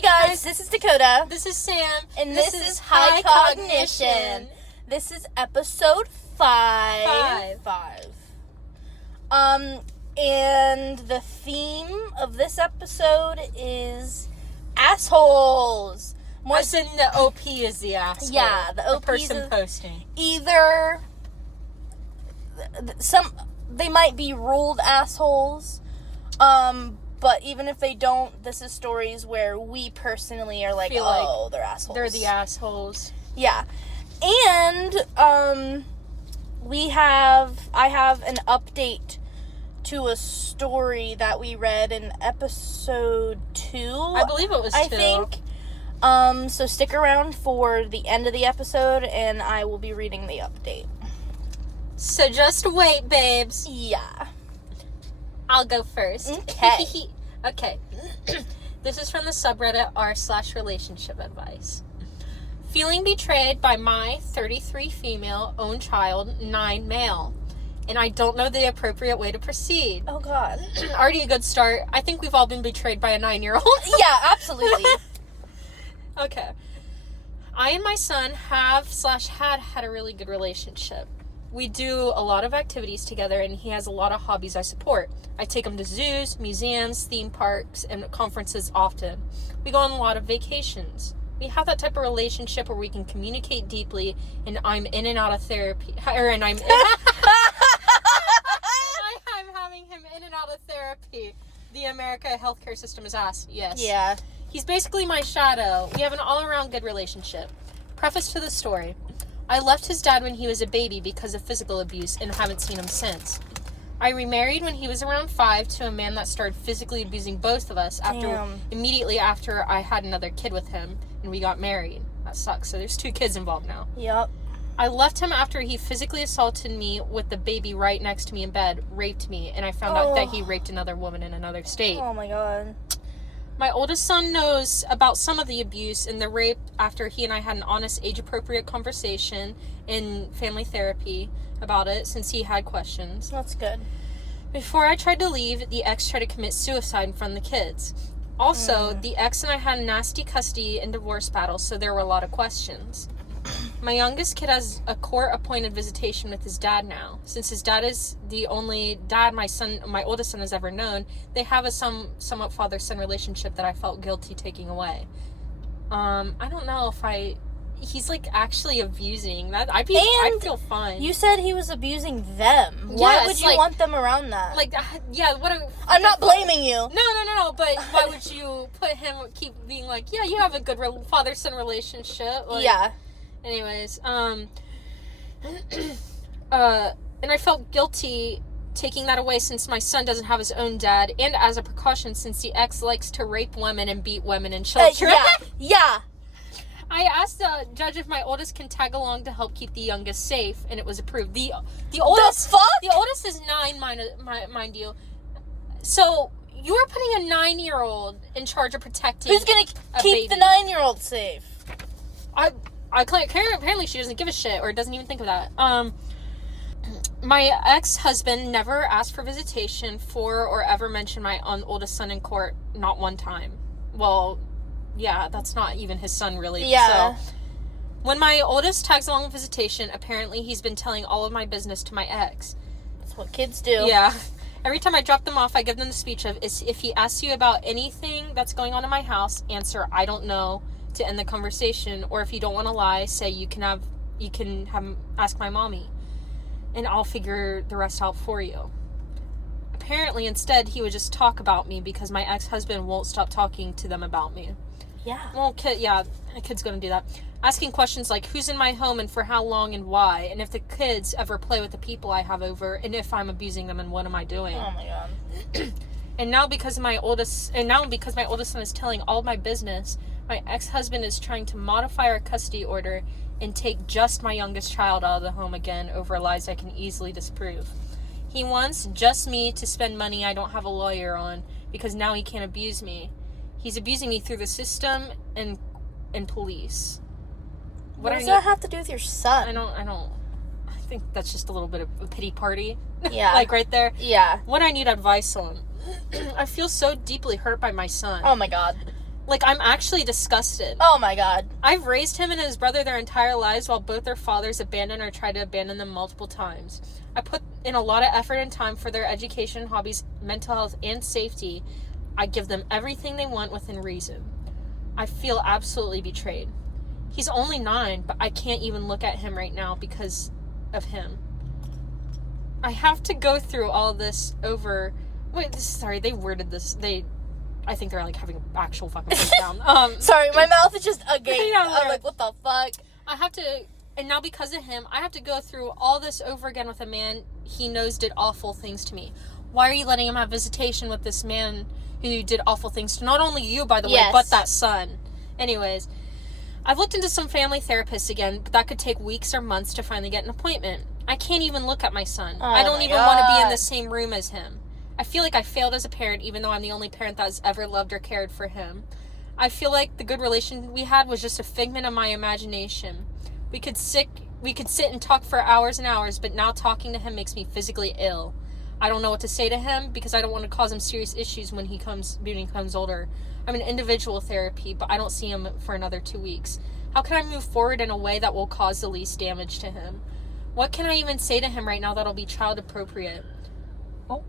Hey guys, this is Dakota. This is Sam. And this is High Cognition. This is episode 5. And the theme of this episode is assholes. As in the OP is the asshole. Yeah, the OP person is posting. Either they might be ruled assholes, but even if they don't, this is stories where we personally are like, they're assholes. They're the assholes. Yeah. And I have an update to a story that we read in episode 2. I believe it was 2. I think. So stick around for the end of the episode and I will be reading the update. So just wait, babes. Yeah. I'll go first. Okay. Okay. This is from the subreddit r/relationship advice. Feeling betrayed by my 33 female, own child, 9 male. And I don't know the appropriate way to proceed. Oh, God. Already a good start. I think we've all been betrayed by a 9-year-old. Yeah, absolutely. Okay. I and my son had a really good relationship. We do a lot of activities together, and he has a lot of hobbies I support. I take him to zoos, museums, theme parks, and conferences often. We go on a lot of vacations. We have that type of relationship where we can communicate deeply, and I'm in and out of therapy. I'm having him in and out of therapy. The America healthcare system is ass. Yes. Yeah. He's basically my shadow. We have an all-around good relationship. Preface to the story. I left his dad when he was a baby because of physical abuse and haven't seen him since. I remarried when he was around 5 to a man that started physically abusing both of us immediately after I had another kid with him and we got married. That sucks. So there's 2 kids involved now. Yep. I left him after he physically assaulted me with the baby right next to me in bed, raped me, and I found out that he raped another woman in another state. Oh my God. My oldest son knows about some of the abuse and the rape after he and I had an honest, age-appropriate conversation in family therapy about it since he had questions. That's good. Before I tried to leave, the ex tried to commit suicide in front of the kids. Also, the ex and I had a nasty custody and divorce battle, so there were a lot of questions. My youngest kid has a court-appointed visitation with his dad now. Since his dad is the only dad my oldest son has ever known, they have a somewhat father-son relationship that I felt guilty taking away. I don't know if he's like actually abusing that. I'd feel fine. You said he was abusing them. Why would you want them around that? I'm not blaming you. No. But why would you keep being like, yeah, you have a good father-son relationship? Yeah. Anyways, and I felt guilty taking that away since my son doesn't have his own dad, and as a precaution since the ex likes to rape women and beat women and children. Yeah. I asked the judge if my oldest can tag along to help keep the youngest safe, and it was approved. The oldest, the oldest is 9, mind you. So you are putting a 9-year-old in charge of protecting. Who's gonna keep the 9-year-old safe? Apparently she doesn't give a shit or doesn't even think of that. My ex-husband never asked for visitation for or ever mentioned my oldest son in court, not one time. Well, yeah, that's not even his son really. Yeah. So, when my oldest tags along with visitation, apparently he's been telling all of my business to my ex. That's what kids do. Yeah. Every time I drop them off, I give them the speech of, if he asks you about anything that's going on in my house, answer, I don't know, to end the conversation, or if you don't want to lie, say you can ask my mommy and I'll figure the rest out for you. Apparently instead he would just talk about me because my ex-husband won't stop talking to them about me. Yeah. Well, a kid's gonna do that. Asking questions like who's in my home and for how long and why, and if the kids ever play with the people I have over, and if I'm abusing them and what am I doing. Oh my God. And now because my oldest son is telling all my business, my ex-husband is trying to modify our custody order and take just my youngest child out of the home again over lies I can easily disprove. He wants just me to spend money I don't have a lawyer on because now he can't abuse me. He's abusing me through the system and police. What does that have to do with your son? I don't. I think that's just a little bit of a pity party. Yeah. Like right there. Yeah. What I need advice on. I feel so deeply hurt by my son. Oh my God. Like, I'm actually disgusted. Oh my god. I've raised him and his brother their entire lives while both their fathers abandoned or tried to abandon them multiple times. I put in a lot of effort and time for their education, hobbies, mental health, and safety. I give them everything they want within reason. I feel absolutely betrayed. He's only 9, but I can't even look at him right now because of him. I have to go through all this over... Wait, sorry, they worded this... I think they're, like, having an actual fucking breakdown. Sorry, my mouth is just agape. Yeah, I'm like, what the fuck? I have to... And now because of him, I have to go through all this over again with a man he knows did awful things to me. Why are you letting him have visitation with this man who did awful things to not only you, by the way, but that son? Anyways, I've looked into some family therapists again, but that could take weeks or months to finally get an appointment. I can't even look at my son. I don't even want to be in the same room as him. I feel like I failed as a parent, even though I'm the only parent that has ever loved or cared for him. I feel like the good relation we had was just a figment of my imagination. We could sit and talk for hours and hours, but now talking to him makes me physically ill. I don't know what to say to him because I don't want to cause him serious issues when he becomes older. I'm in individual therapy, but I don't see him for another 2 weeks. How can I move forward in a way that will cause the least damage to him? What can I even say to him right now that'll be child appropriate? Oh.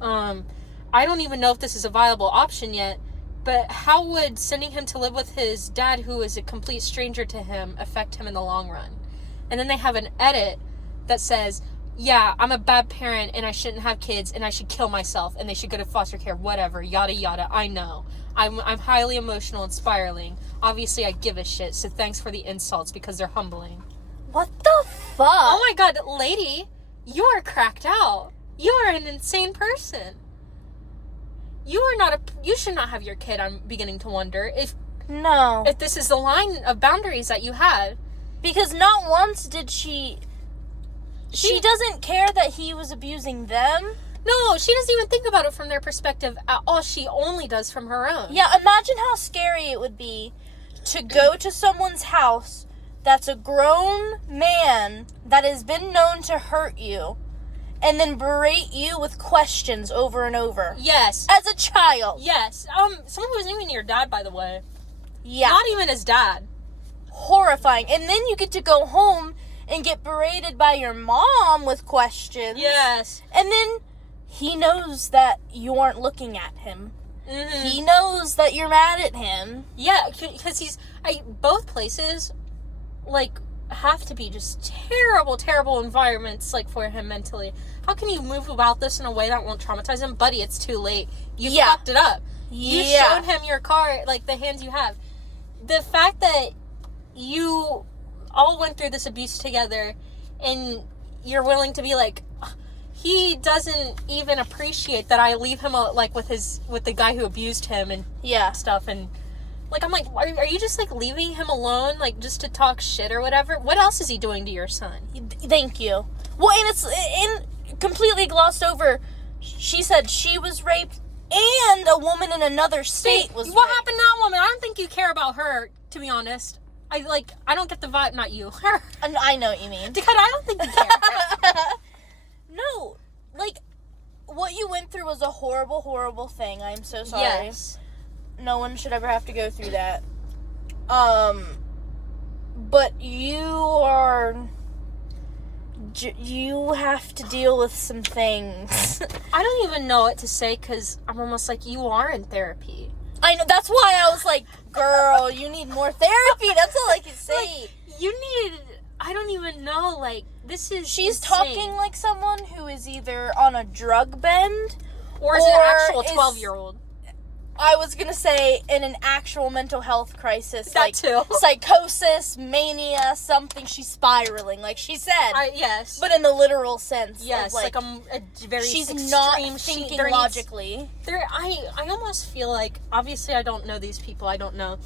I don't even know if this is a viable option yet, but how would sending him to live with his dad, who is a complete stranger to him, affect him in the long run? And then they have an edit that says, yeah, I'm a bad parent and I shouldn't have kids and I should kill myself and they should go to foster care, whatever, yada yada. I know. I'm highly emotional and spiraling. Obviously I give a shit, so thanks for the insults because they're humbling. What the fuck? Oh my god, lady, you are cracked out. You are an insane person. You should not have your kid, I'm beginning to wonder, if this is the line of boundaries that you had. Because not once did she doesn't care that he was abusing them. No, she doesn't even think about it from their perspective at all. She only does from her own. Yeah, imagine how scary it would be to go to someone's house that's a grown man that has been known to hurt you and then berate you with questions over and over. Yes. As a child. Yes. Someone who wasn't even your dad, by the way. Yeah. Not even his dad. Horrifying. And then you get to go home and get berated by your mom with questions. Yes. And then he knows that you aren't looking at him. Mm-hmm. He knows that you're mad at him. Yeah, because both places, like, have to be just terrible, terrible environments, like, for him mentally. How can you move about this in a way that won't traumatize him? Buddy, it's too late. You fucked it up. You showed him your car, like, the hands you have. The fact that you all went through this abuse together and you're willing to be like, he doesn't even appreciate that I leave him, like, with the guy who abused him and stuff. And, like, I'm like, are you just, like, leaving him alone, like, just to talk shit or whatever? What else is he doing to your son? Thank you. Well, and it's completely glossed over. She said she was raped and a woman in another state was What raped. happened to that woman? I don't think you care about her, to be honest. I don't get the vibe, not you. Her. I know what you mean. Dakota, I don't think you care. No, like, what you went through was a horrible, horrible thing. I'm so sorry. Yes. No one should ever have to go through that. But you have to deal with some things. I don't even know what to say because I'm almost like, you are in therapy. I know, that's why I was like, girl, you need more therapy. That's all I can say. Like, I don't even know, like, this is She's insane. talking like someone who is either on a drug bend or is an actual 12-year-old. I was gonna say in an actual mental health crisis. That like, too. Psychosis, mania, something. She's spiraling, like she said. Yes. But in the literal sense. Yes, of, like a very she's extreme... not thinking logically. I almost feel like, obviously I don't know these people, I don't know,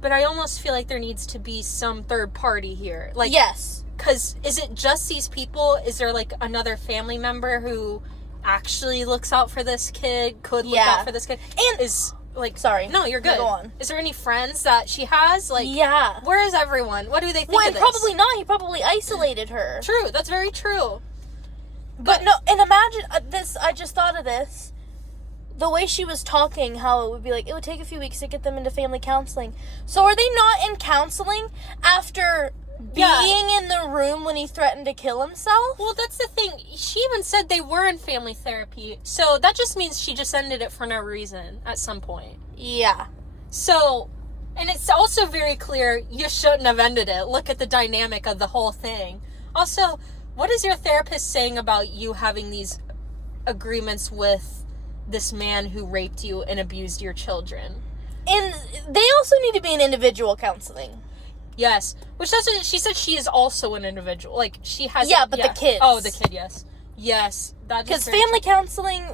but I almost feel like there needs to be some third party here. Like, yes. Because is it just these people? Is there, like, another family member who actually looks out for this kid, could look out for this kid, and is, like... Sorry. No, you're good. Go on. Is there any friends that she has? Like, yeah. Where is everyone? What do they think of this? Probably not. He probably isolated her. True, that's very true. But no, and imagine this, I just thought of this. the way she was talking, how it would be like, it would take a few weeks to get them into family counseling. So are they not in counseling after being in the room when he threatened to kill himself? Well, that's the thing. She even said they were in family therapy. So that just means she just ended it for no reason at some point. Yeah. So, and it's also very clear you shouldn't have ended it. Look at the dynamic of the whole thing. Also, what is your therapist saying about you having these agreements with this man who raped you and abused your children? And they also need to be in individual counseling. Yes. Which doesn't, she said she is also an individual. Like, she has... Yeah, but the kids. Oh, the kid, yes. Yes. Because family counseling...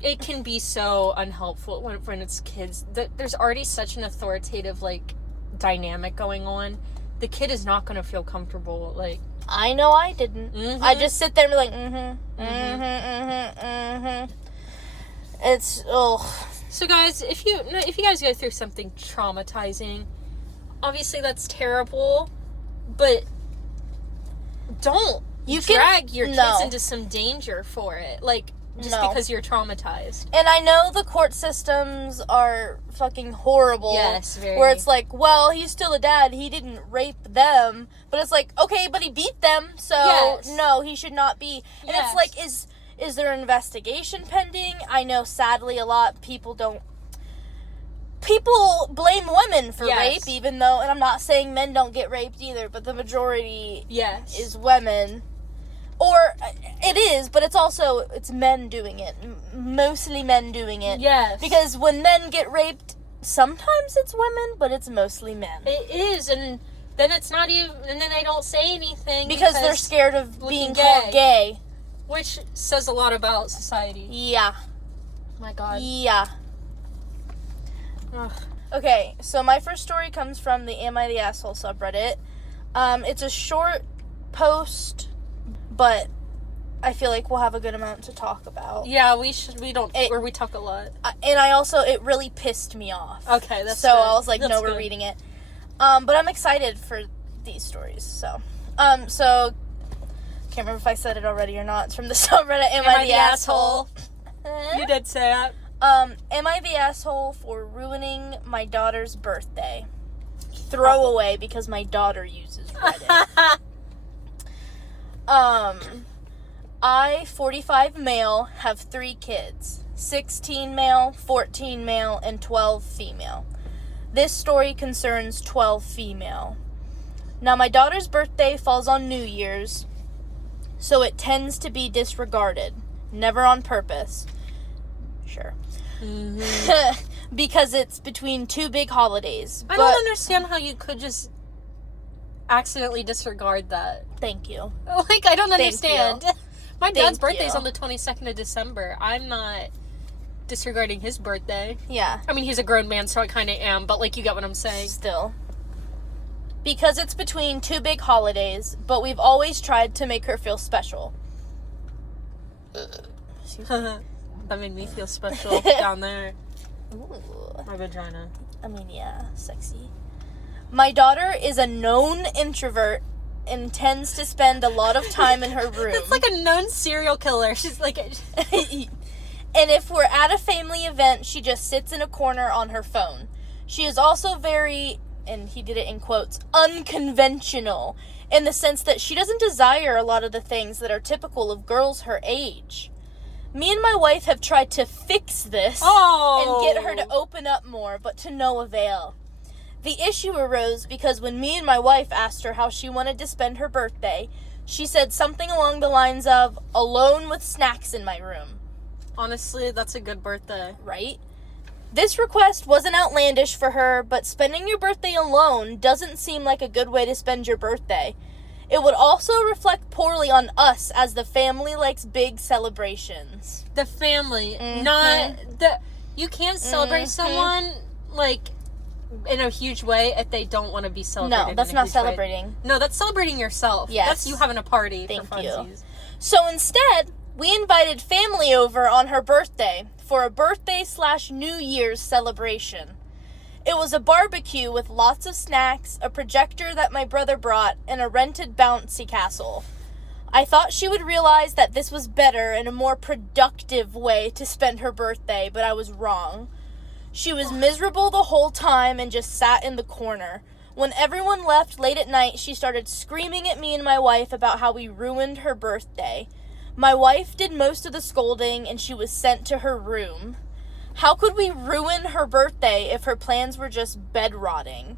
it can be so unhelpful when it's kids. There's already such an authoritative, like, dynamic going on. The kid is not going to feel comfortable, like... I know I didn't. Mm-hmm. I just sit there and be like, It's, So guys, if you guys go through something traumatizing, obviously that's terrible, but don't drag your kids into some danger for it. Like, just because you're traumatized. And I know the court systems are fucking horrible. Yes, very. Where it's like, well, he's still a dad. He didn't rape them. But it's like, okay, but he beat them. So, no, he should not be. And it's like, is there an investigation pending? I know, sadly, a lot of people blame women for rape, even though, and I'm not saying men don't get raped either, but the majority is women. Or, it is, but it's men doing it. Mostly men doing it. Yes. Because when men get raped, sometimes it's women, but it's mostly men. It is, and then it's not even, and then they don't say anything. Because they're scared of being called gay. Which says a lot about society. Yeah. My God. Yeah. Ugh. Okay, so my first story comes from the Am I the Asshole subreddit. It's a short post, but I feel like we'll have a good amount to talk about. Yeah, we talk a lot. And it really pissed me off. Okay, that's so good. I was like, that's no, good. we're reading it. But I'm excited for these stories, so. Can't remember if I said it already or not. It's from the subreddit, Am I the Asshole? You did say that. Am I the asshole for ruining my daughter's birthday? Throwaway because my daughter uses Reddit. I, 45 male, have 3 kids. 16 male, 14 male, and 12 female. This story concerns 12 female. Now, my daughter's birthday falls on New Year's, so it tends to be disregarded. Never on purpose. Sure. Mm-hmm. Because it's between 2 big holidays. I don't understand how you could just accidentally disregard that. Thank you. Like, I don't understand. My dad's birthday's you. on the 22nd of December. I'm not disregarding his birthday. Yeah. I mean, he's a grown man, so I kind of am, but, like, you get what I'm saying. Still. Because it's between 2 big holidays, but we've always tried to make her feel special. That made me feel special down there. Ooh. My vagina. I mean, yeah, sexy. My daughter is a known introvert and tends to spend a lot of time in her room. It's like a known serial killer. She's like... And if we're at a family event, she just sits in a corner on her phone. She is also very, and he did it in quotes, unconventional, in the sense that she doesn't desire a lot of the things that are typical of girls her age. Me and my wife have tried to fix this and get her to open up more, but to no avail. The issue arose because when me and my wife asked her how she wanted to spend her birthday, she said something along the lines of, alone with snacks in my room. Honestly, that's a good birthday. Right? This request wasn't outlandish for her, but spending your birthday alone doesn't seem like a good way to spend your birthday. It would also reflect poorly on us, as the family likes big celebrations. The family, not the... You can't celebrate someone, like, in a huge way if they don't want to be celebrated. No, that's not celebrating. Way. No, that's celebrating yourself. Yes. That's you having a party. Thank for funsies. you. So instead, we invited family over on her birthday for a birthday/New Year's celebration. It was a barbecue with lots of snacks, a projector that my brother brought, and a rented bouncy castle. I thought she would realize that this was better and a more productive way to spend her birthday, but I was wrong. She was miserable the whole time and just sat in the corner. When everyone left late at night, she started screaming at me and my wife about how we ruined her birthday. My wife did most of the scolding, and she was sent to her room. How could we ruin her birthday if her plans were just bed rotting?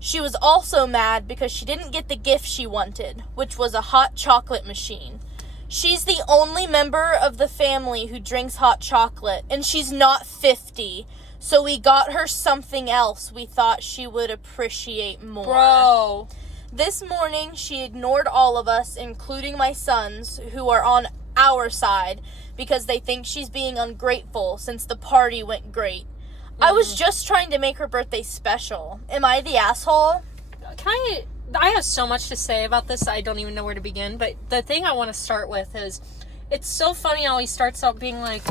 She was also mad because she didn't get the gift she wanted, which was a hot chocolate machine. She's the only member of the family who drinks hot chocolate, and she's not 50. So we got her something else we thought she would appreciate more. Bro. This morning, she ignored all of us, including my sons, who are on our side, because they think she's being ungrateful since the party went great. I was just trying to make her birthday special. Am I the asshole? I have so much to say about this, I don't even know where to begin, but the thing I want to start with is, it's so funny how he starts out being like,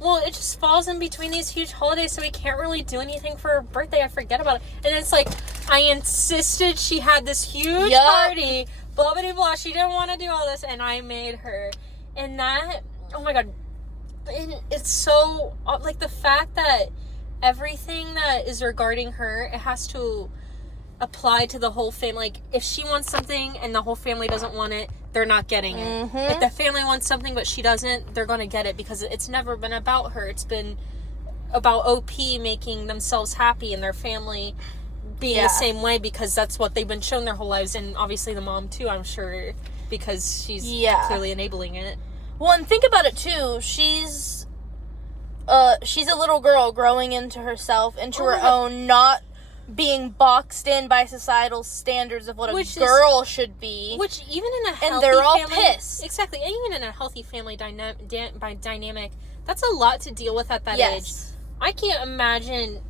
well, it just falls in between these huge holidays, so we can't really do anything for her birthday. I forget about it. And it's like, I insisted she had this huge party, blah, blah, blah. She didn't want to do all this, and I made her. And that, oh my God, it's so, like, the fact that everything that is regarding her, it has to apply to the whole family. Like, if she wants something and the whole family doesn't want it, they're not getting it. Mm-hmm. If the family wants something but she doesn't, they're going to get it, because it's never been about her. It's been about OP making themselves happy and their family being the same way, because that's what they've been shown their whole lives. And obviously the mom too, I'm sure, because she's clearly enabling it. Well, and think about it too. She's a little girl growing into herself, into her own, not being boxed in by societal standards of what a girl should be. Which, even in a healthy family... And they're all pissed. Exactly. And even in a healthy family dynamic, that's a lot to deal with at that age. I can't imagine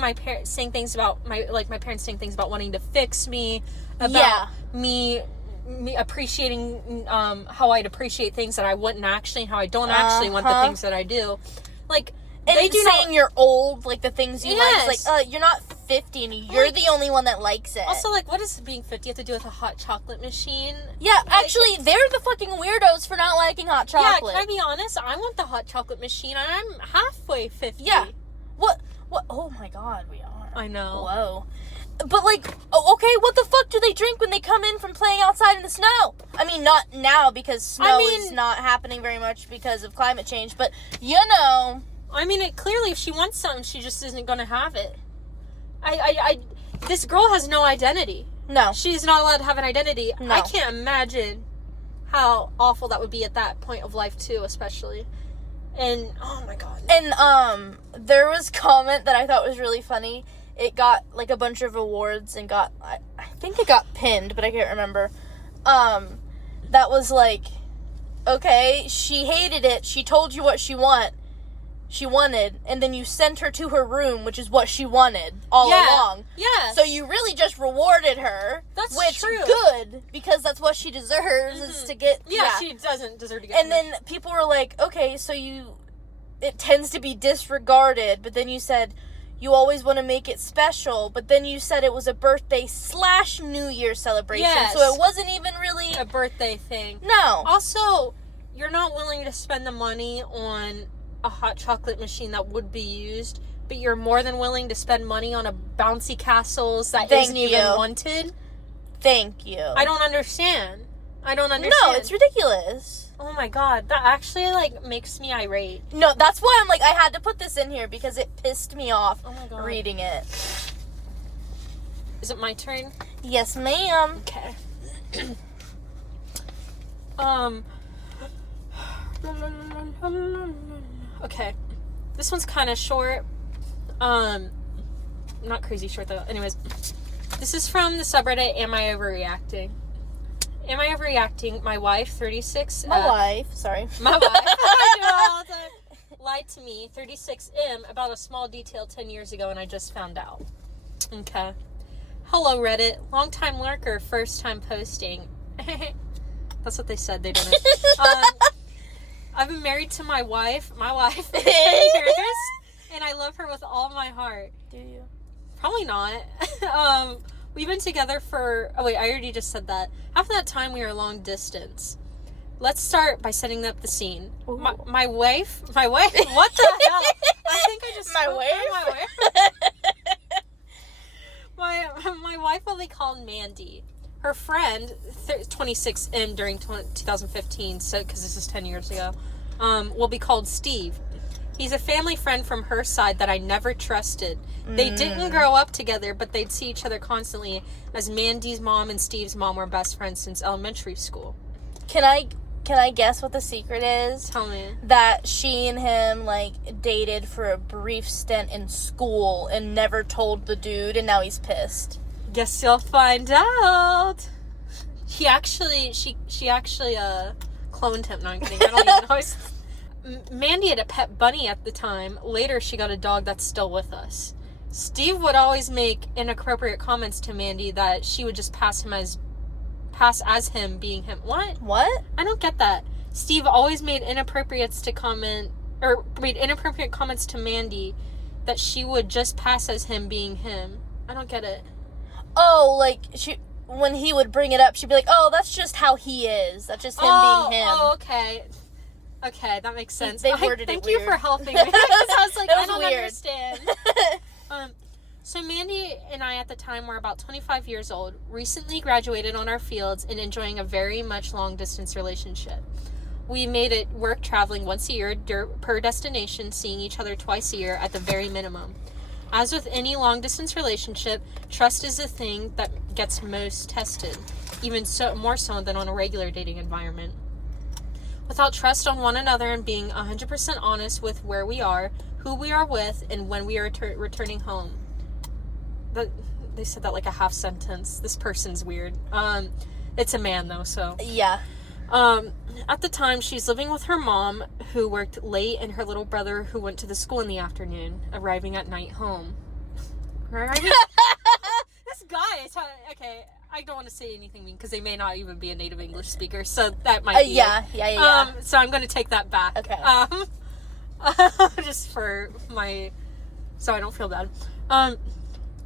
my parents saying things about wanting to fix me, about me appreciating how I'd appreciate things that I wouldn't actually, how I don't actually want the things that I do. Like, and they do saying you're old, like the things you like, it's like, you're not 50 and you're the only one that likes it. Also, like, what does being 50 have to do with a hot chocolate machine? Yeah, actually, they're the fucking weirdos for not liking hot chocolate. Yeah, can I be honest? I want the hot chocolate machine, and I'm halfway 50. Yeah. What? Oh my God, we are. I know. Whoa. But, like, okay, what the fuck do they drink when they come in from playing outside in the snow? I mean, not now, because snow is not happening very much because of climate change, but, you know... I mean, clearly, if she wants something, she just isn't going to have it. This girl has no identity. No. She's not allowed to have an identity. No. I can't imagine how awful that would be at that point of life, too, especially. And, oh my God. And, there was a comment that I thought was really funny. It got, like, a bunch of awards and got, I think it got pinned, but I can't remember. That was like, okay, she hated it. She told you what she wanted, and then you sent her to her room, which is what she wanted all along. Yeah. So you really just rewarded her. That's which true. Good, because that's what she deserves, is to get... Yeah, she doesn't deserve to get... And then people were like, okay, so it tends to be disregarded, but then you said... You always want to make it special, but then you said it was a birthday / New Year celebration, so it wasn't even really... a birthday thing. No. Also, you're not willing to spend the money on a hot chocolate machine that would be used, but you're more than willing to spend money on a bouncy castles that isn't even wanted? Thank you. I don't understand. No, it's ridiculous. Oh my God, that actually, like, makes me irate. No, that's why I'm like, I had to put this in here, because it pissed me off reading it. Is it my turn? Yes, ma'am. Okay. Okay. This one's kind of short. Not crazy short, though. Anyways, this is from the subreddit, Am I Overreacting? Am I overreacting? My wife, 36... My wife. I do it all the time. Lied to me, 36M, about a small detail 10 years ago, and I just found out. Okay. Hello, Reddit. Long-time lurker, first-time posting. That's what they said. They didn't. I've been married to my wife for 10 years, and I love her with all my heart. Do you? Probably not. We've been together for... Oh, wait, I already just said that. Half of that time, we were long distance. Let's start by setting up the scene. My wife? What the hell? I think I just... My wife? My wife will be called Mandy. Her friend, 26M during 2015, so because this is 10 years ago, will be called Steve. He's a family friend from her side that I never trusted. They didn't grow up together, but they'd see each other constantly, as Mandy's mom and Steve's mom were best friends since elementary school. Can I guess what the secret is? Tell me. That she and him, like, dated for a brief stint in school and never told the dude, and now he's pissed. Guess you'll find out. She actually cloned him. No, I'm kidding. I don't even know. Mandy had a pet bunny at the time. Later, she got a dog that's still with us. Steve would always make inappropriate comments to Mandy that she would just pass as him being him. What? I don't get that. Steve always made inappropriate comments to Mandy that she would just pass as him being him. I don't get it. Oh, like, when he would bring it up, she'd be like, oh, that's just how he is. That's just him being him. Oh, okay. Okay, that makes sense. They worded it Thank weird. you for helping me. I was like, That was I don't weird. understand. So Mandy and I at the time were about 25 years old, recently graduated on our fields, and enjoying a very much long-distance relationship. We made it work traveling once a year per destination, seeing each other twice a year at the very minimum. As with any long-distance relationship, trust is the thing that gets most tested, even more so than on a regular dating environment. Without trust on one another and being 100% honest with where we are, who we are with, and when we are returning home. They said that like a half sentence. This person's weird. It's a man though, so. Yeah. At the time, she's living with her mom, who worked late, and her little brother, who went to the school in the afternoon, arriving at night home. This guy is... Okay, I don't want to say anything mean, because they may not even be a native English speaker, so that might be Yeah. So I'm going to take that back. Okay. Just for my... So I don't feel bad.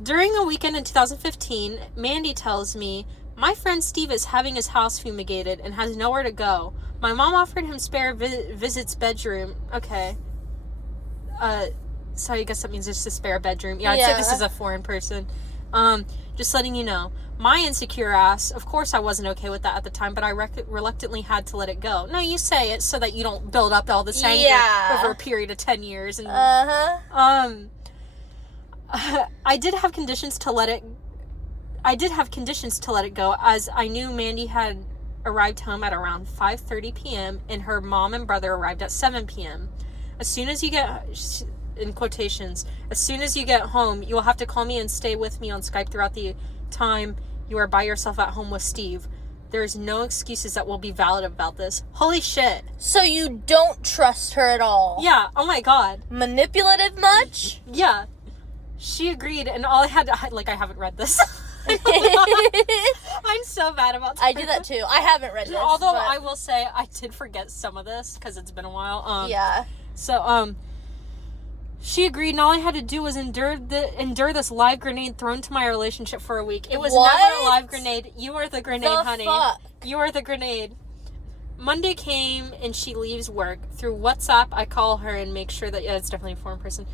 During a weekend in 2015, Mandy tells me, my friend Steve is having his house fumigated and has nowhere to go. My mom offered him spare visits bedroom. Okay. So I guess that means it's a spare bedroom. Yeah, I'd say this is a foreign person. Just letting you know. My insecure ass, of course I wasn't okay with that at the time, but I reluctantly had to let it go. No, you say it so that you don't build up all this anger over a period of 10 years. And, I did have conditions to let it go, as I knew Mandy had arrived home at around 5:30 p.m. and her mom and brother arrived at 7 p.m. As soon as you get, in quotations, as soon as you get home, you will have to call me and stay with me on Skype throughout the time you are by yourself at home with Steve. There's no excuses that will be valid about this. Holy shit. So you don't trust her at all? Yeah, oh my god. Manipulative much? Yeah. She agreed, and all I had to... I haven't read this. I'm so bad about that. I do that too. I haven't read this. Although I will say I did forget some of this because it's been a while. Yeah. So she agreed, and all I had to do was endure this live grenade thrown to my relationship for a week. It was never a live grenade. You are the grenade, honey. Fuck? You are the grenade. Monday came and she leaves work. Through WhatsApp, I call her and make sure that it's definitely a foreign person.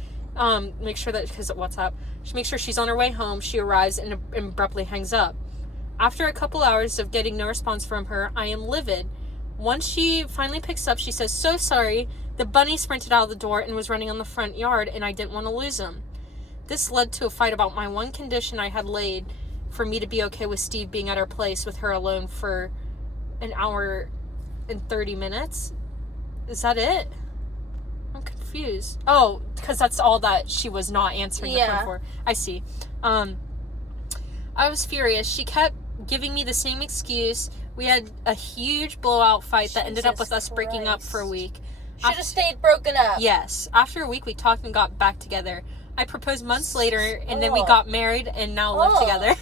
Make sure that, because of WhatsApp, she makes sure she's on her way home. She arrives and abruptly hangs up. After a couple hours of getting no response from her, I am livid. Once she finally picks up, she says, so sorry, the bunny sprinted out of the door and was running on the front yard, and I didn't want to lose him. This led to a fight about my one condition I had laid for me to be okay with Steve being at our place with her alone for an hour and 30 minutes. Is that it? I'm confused. Oh, because that's all that she was not answering the phone for. I see. I was furious. She kept giving me the same excuse. We had a huge blowout fight that ended up with us breaking up for a week. Should have stayed broken up. Yes. After a week, we talked and got back together. I proposed months later, and then we got married and now live together.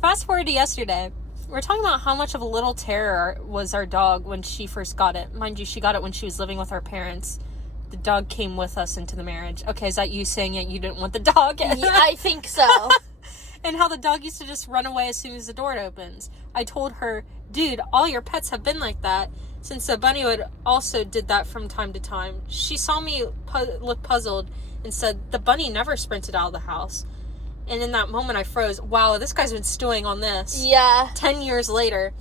Fast forward to yesterday. We're talking about how much of a little terror was our dog when she first got it. Mind you, she got it when she was living with our parents. The dog came with us into the marriage. Okay, is that you saying that you didn't want the dog? Yeah, I think so. and how the dog used to just run away as soon as the door opens. I told her, dude, all your pets have been like that, since the bunny would also did that from time to time. She saw me look puzzled and said, the bunny never sprinted out of the house. And in that moment I froze. Wow, this guy's been stewing on this. Yeah. 10 years later.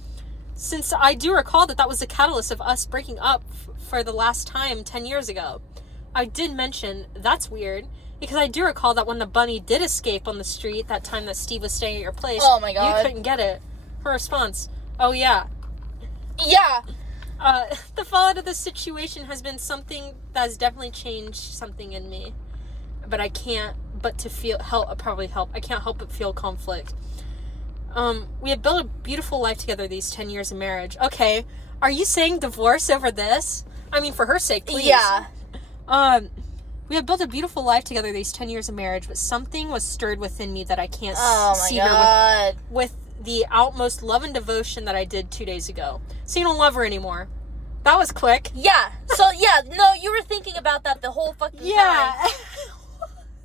Since I do recall that was the catalyst of us breaking up for the last time 10 years ago. I did mention, that's weird, because I do recall that when the bunny did escape on the street that time that Steve was staying at your place, oh my God, you couldn't get it. Her response, oh yeah. Yeah. The fallout of this situation has been something that has definitely changed something in me. But I can't but to feel I can't help but feel conflict. We have built a beautiful life together these 10 years of marriage. Okay, are you saying divorce over this? I mean, for her sake, please. Yeah. We have built a beautiful life together these 10 years of marriage, but something was stirred within me that I can't see her with the utmost love and devotion that I did 2 days ago. So you don't love her anymore. That was quick. Yeah. So, yeah, no, you were thinking about that the whole fucking time.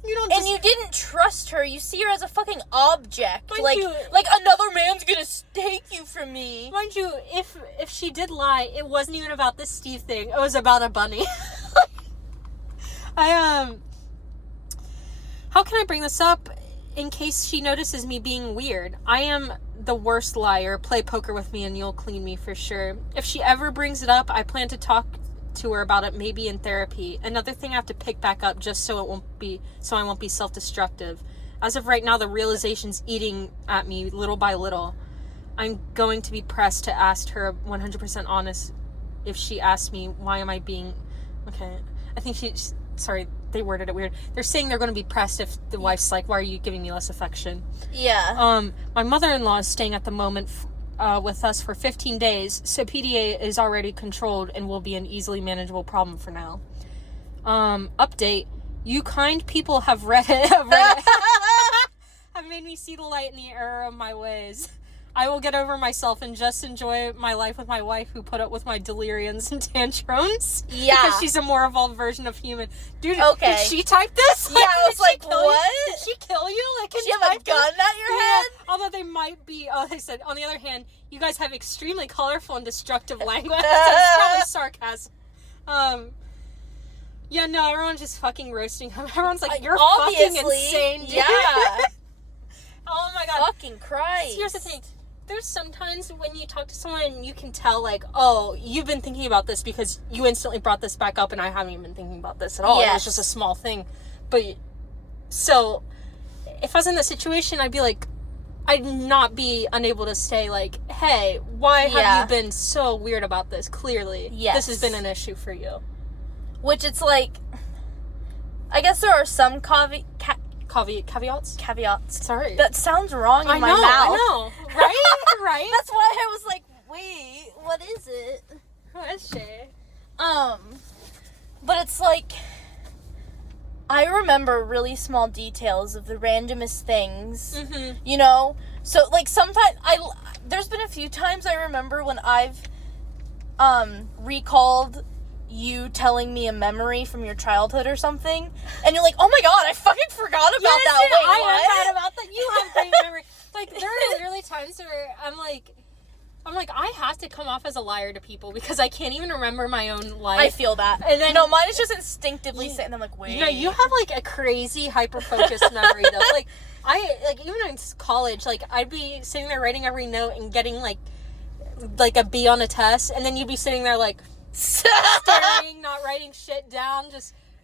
And you didn't trust her. You see her as a fucking object. Like another man's gonna take you from me. Mind you, if she did lie, it wasn't even about this Steve thing. It was about a bunny. How can I bring this up in case she notices me being weird? I am the worst liar. Play poker with me and you'll clean me for sure. If she ever brings it up, I plan to talk to her about it, maybe in therapy. Another thing I have to pick back up just so I won't be self-destructive. As of right now, the realization's eating at me little by little. I'm going to be pressed to ask her 100% honest if she asks me why am I being okay. I think sorry, they worded it weird. They're saying they're going to be pressed if the wife's like, why are you giving me less affection? Yeah. My mother-in-law is staying at the moment with us for 15 days, so PDA is already controlled and will be an easily manageable problem for now. Update. You kind people have read it. Have made me see the light in the error of my ways. I will get over myself and just enjoy my life with my wife who put up with my deliriums and tantrums. Yeah. Because she's a more evolved version of human. Dude, okay. Did she type this? Yeah, I was like, what? Did she kill you? Like, did she have a gun at your head? Although they might be, they said, on the other hand, you guys have extremely colorful and destructive language. So it's probably sarcasm. Yeah, no, everyone's just fucking roasting him. Everyone's like, you're fucking insane, dude. Yeah. Oh my God. Fucking Christ. Here's the thing. There's sometimes when you talk to someone and you can tell, like, oh, you've been thinking about this because you instantly brought this back up and I haven't even been thinking about this at all. Yes. It was just a small thing. But, so, if I was in that situation, I'd be like, I'd not be unable to say, like, hey, why have you been so weird about this? Clearly, this has been an issue for you. Which it's like, I guess there are some caveats? Sorry. That sounds wrong in my mouth. I know. Right? Right? That's why I was like, wait, what is it? Who is she? But it's like, I remember really small details of the randomest things, you know? So, like, sometimes, there's been a few times I remember when I've, recalled you telling me a memory from your childhood or something, and you're like, oh my God, I fucking forgot about that. Wait, I forgot about that. You have great memory. Like, there are literally times where I'm like, I have to come off as a liar to people because I can't even remember my own life. I feel that. And then, no, mine is just instinctively saying, I'm like, wait. No, you have, like, a crazy hyper-focused memory, though. Like, even in college, like, I'd be sitting there writing every note and getting, like a B on a test, and then you'd be sitting there, like, staring, not writing shit down, and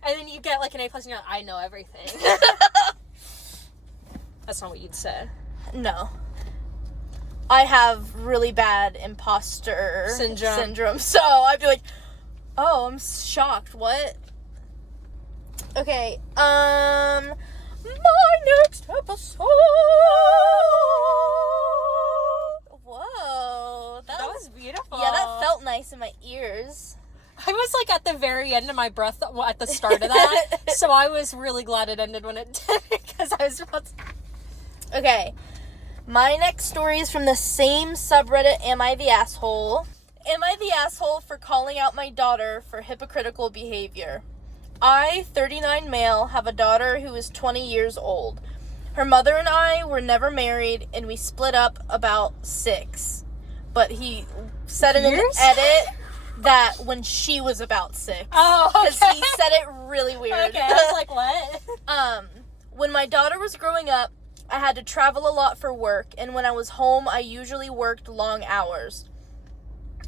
then you get, like, an A+, and you're like, I know everything. That's not what you'd say. No. I have really bad imposter syndrome. So I'd be like, oh, I'm shocked. What? Okay. My next episode. Whoa. That was beautiful. Yeah, that felt nice in my ears. I was, like, at the very end of my breath at the start of that, so I was really glad it ended when it did, because I was about to... Okay. My next story is from the same subreddit, Am I the Asshole? Am I the asshole for calling out my daughter for hypocritical behavior? I, 39 male, have a daughter who is 20 years old. Her mother and I were never married, and we split up about 6. But he said in an edit that when she was about 6. Oh, okay. Because he said it really weird. Okay, I was like, what? When my daughter was growing up, I had to travel a lot for work, and when I was home, I usually worked long hours.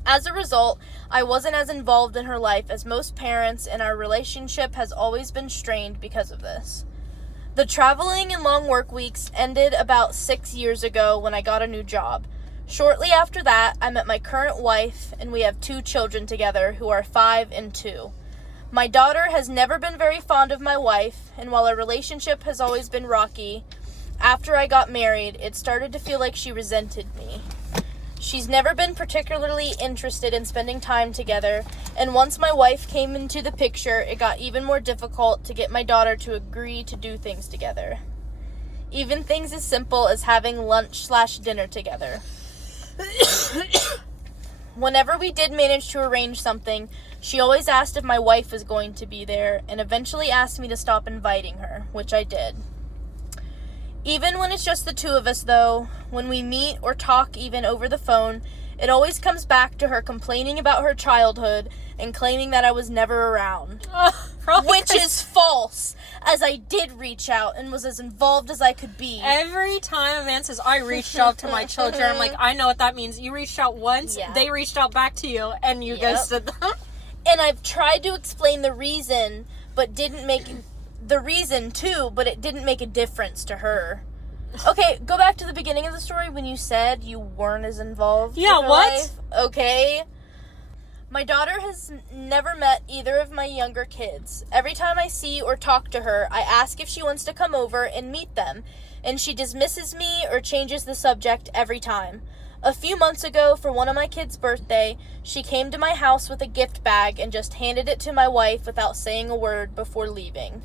As a result, I wasn't as involved in her life as most parents, and our relationship has always been strained because of this. The traveling and long work weeks ended about 6 years ago when I got a new job. Shortly after that, I met my current wife, and we have 2 children together who are 5 and 2. My daughter has never been very fond of my wife, and while our relationship has always been rocky, after I got married, it started to feel like she resented me. She's never been particularly interested in spending time together, and once my wife came into the picture, it got even more difficult to get my daughter to agree to do things together. Even things as simple as having lunch/dinner together. Whenever we did manage to arrange something, she always asked if my wife was going to be there, and eventually asked me to stop inviting her, which I did. Even when it's just the 2 of us, though, when we meet or talk even over the phone, it always comes back to her complaining about her childhood and claiming that I was never around. Which is false, as I did reach out and was as involved as I could be. Every time a man says, I reached out to my children, I'm like, I know what that means. You reached out once, they reached out back to you, and you ghosted them. And I've tried to explain the reason, but it didn't make a difference to her. Okay, go back to the beginning of the story when you said you weren't as involved with her life. Okay. My daughter has never met either of my younger kids. Every time I see or talk to her, I ask if she wants to come over and meet them, and she dismisses me or changes the subject every time. A few months ago, for one of my kids' birthday, she came to my house with a gift bag and just handed it to my wife without saying a word before leaving.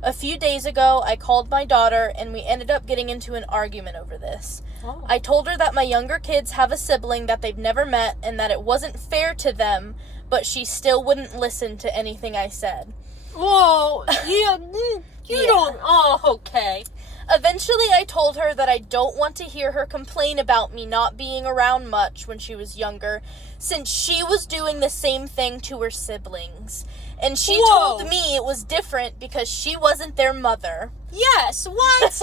A few days ago, I called my daughter, and we ended up getting into an argument over this. Oh. I told her that my younger kids have a sibling that they've never met, and that it wasn't fair to them, but she still wouldn't listen to anything I said. Whoa, you don't, okay. Eventually, I told her that I don't want to hear her complain about me not being around much when she was younger, since she was doing the same thing to her siblings. And she told me it was different because she wasn't their mother. Yes, what?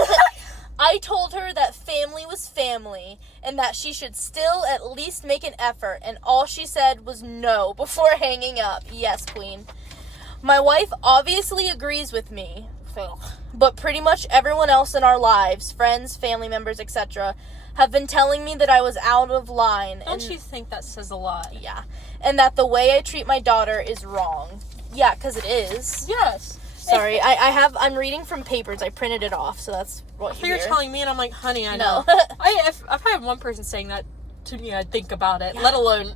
I told her that family was family, and that she should still at least make an effort, and all she said was no before hanging up. Yes, queen. My wife obviously agrees with me, but pretty much everyone else in our lives, friends, family members, etc., have been telling me that I was out of line. Don't you think that says a lot? Yeah. And that the way I treat my daughter is wrong. Yeah, because it is. Yes. Sorry, I'm reading from papers. I printed it off, so that's what you're telling me, and I'm like, honey, I know. If I had one person saying that to me, I'd think about it, let alone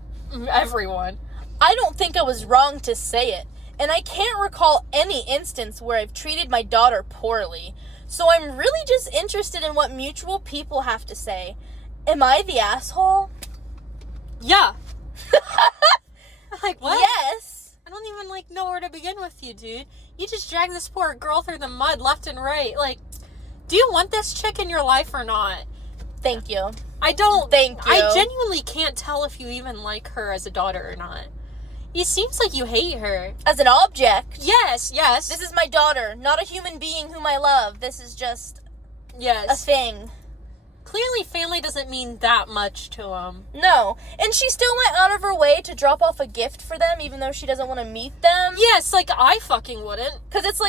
everyone. I don't think I was wrong to say it, and I can't recall any instance where I've treated my daughter poorly, so I'm really just interested in what mutual people have to say. Am I the asshole? Yeah. Like, what? Yes. I don't even, know where to begin with you, dude. You just dragged this poor girl through the mud left and right. Do you want this chick in your life or not? Thank you. I don't. Thank you. I genuinely can't tell if you even like her as a daughter or not. It seems like you hate her. As an object? Yes. This is my daughter, not a human being whom I love. This is just a thing. Clearly, family doesn't mean that much to them. No. And she still went out of her way to drop off a gift for them, even though she doesn't want to meet them. Yes, I fucking wouldn't. Because it's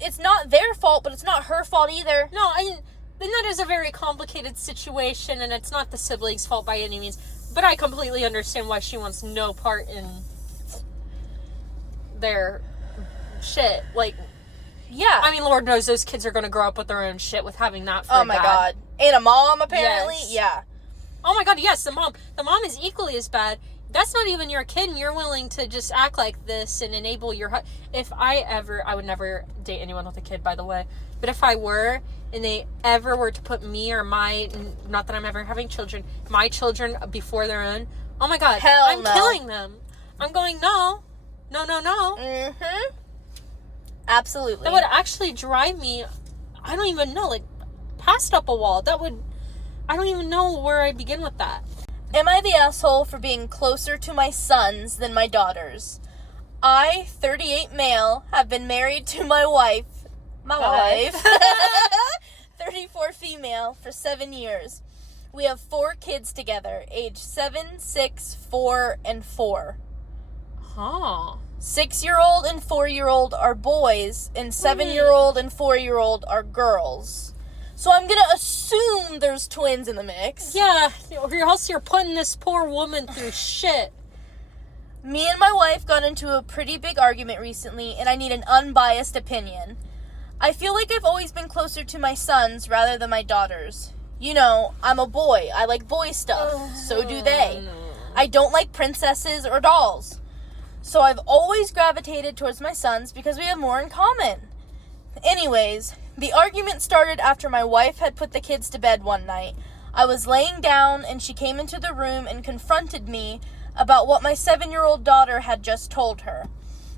it's not their fault, but it's not her fault either. No, then that is a very complicated situation, and it's not the siblings' fault by any means. But I completely understand why she wants no part in their shit. Yeah. I mean, Lord knows those kids are going to grow up with their own shit with having that for Oh my god. And a mom, apparently? Yes. Yeah. Oh my god, yes, the mom. The mom is equally as bad. That's not even your kid, and you're willing to just act like this and enable your... I would never date anyone with a kid, by the way. But if I were, and they ever were to put me or not that I'm ever having children, my children before their own, oh my god, I'm killing them. I'm going, no. Mm-hmm. Absolutely. That would actually drive me, I don't even know, passed up a wall. I don't even know where I begin with that. Am I the asshole for being closer to my sons than my daughters? I, 38 male, have been married to my wife, 34 female, for 7 years. We have 4 kids together, aged 7, 6, 4, and 4. Huh. 6-year-old and 4-year-old are boys, and 7-year-old and 4-year-old are girls. So I'm gonna assume there's twins in the mix. Yeah, or else you're putting this poor woman through shit. Me and my wife got into a pretty big argument recently, and I need an unbiased opinion. I feel like I've always been closer to my sons rather than my daughters. You know, I'm a boy. I like boy stuff. So do they. I don't like princesses or dolls. So I've always gravitated towards my sons because we have more in common. Anyways, the argument started after my wife had put the kids to bed one night. I was laying down and she came into the room and confronted me about what my 7-year-old daughter had just told her.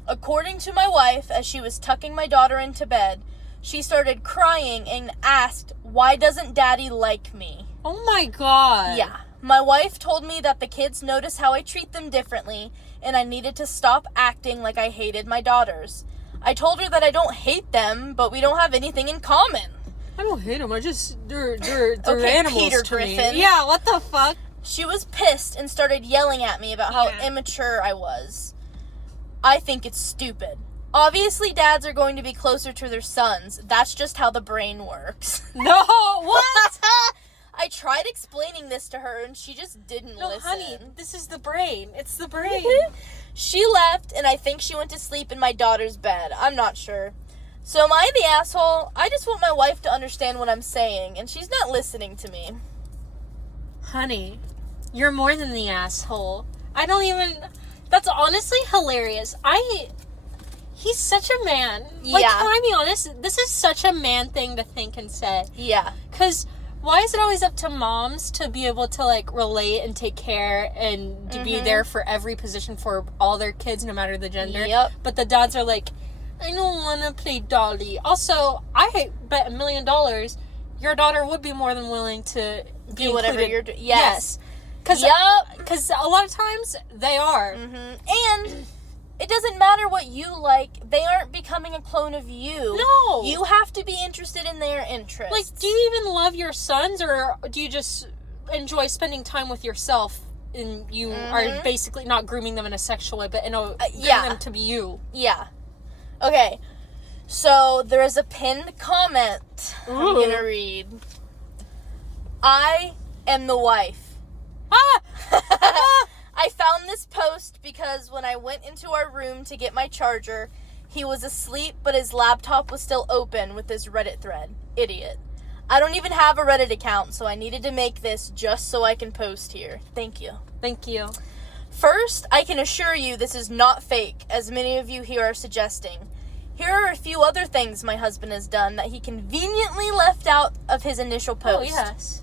According to my wife, as she was tucking my daughter into bed, she started crying and asked, "Why doesn't Daddy like me?" Oh my God. Yeah. My wife told me that the kids notice how I treat them differently, and I needed to stop acting like I hated my daughters. I told her that I don't hate them, but we don't have anything in common. I don't hate them. They're Okay, animals Peter to Griffin. me. Yeah, what the fuck? She was pissed and started yelling at me about how immature I was. I think it's stupid. Obviously, dads are going to be closer to their sons. That's just how the brain works. No, what? I tried explaining this to her, and she just didn't listen. Honey, this is the brain. It's the brain. She left, and I think she went to sleep in my daughter's bed. I'm not sure. So am I the asshole? I just want my wife to understand what I'm saying, and she's not listening to me. Honey, you're more than the asshole. That's honestly hilarious. He's such a man. Like, Yeah. can I be honest? This is such a man thing to think and say. Yeah. Because why is it always up to moms to be able to, like, relate and take care and to be there for every position for all their kids, no matter the gender? Yep. But the dads are like, I don't want to play Dolly. Also, I bet $1 million your daughter would be more than willing to Do whatever included. you're doing. Yes. Because Yep. a lot of times they are. And it doesn't matter what you like. They aren't becoming a clone of you. No. You have to be interested in their interests. Like, do you even love your sons, or do you just enjoy spending time with yourself and you are basically not grooming them in a sexual way, but grooming them to be you? Yeah. Okay. So, there is a pinned comment I'm going to read. I am the wife. I found this post because when I went into our room to get my charger, he was asleep, but his laptop was still open with this Reddit thread. Idiot. I don't even have a Reddit account, so I needed to make this just so I can post here. Thank you. Thank you. First, I can assure you this is not fake, as many of you here are suggesting. Here are a few other things my husband has done that he conveniently left out of his initial post. Oh, yes.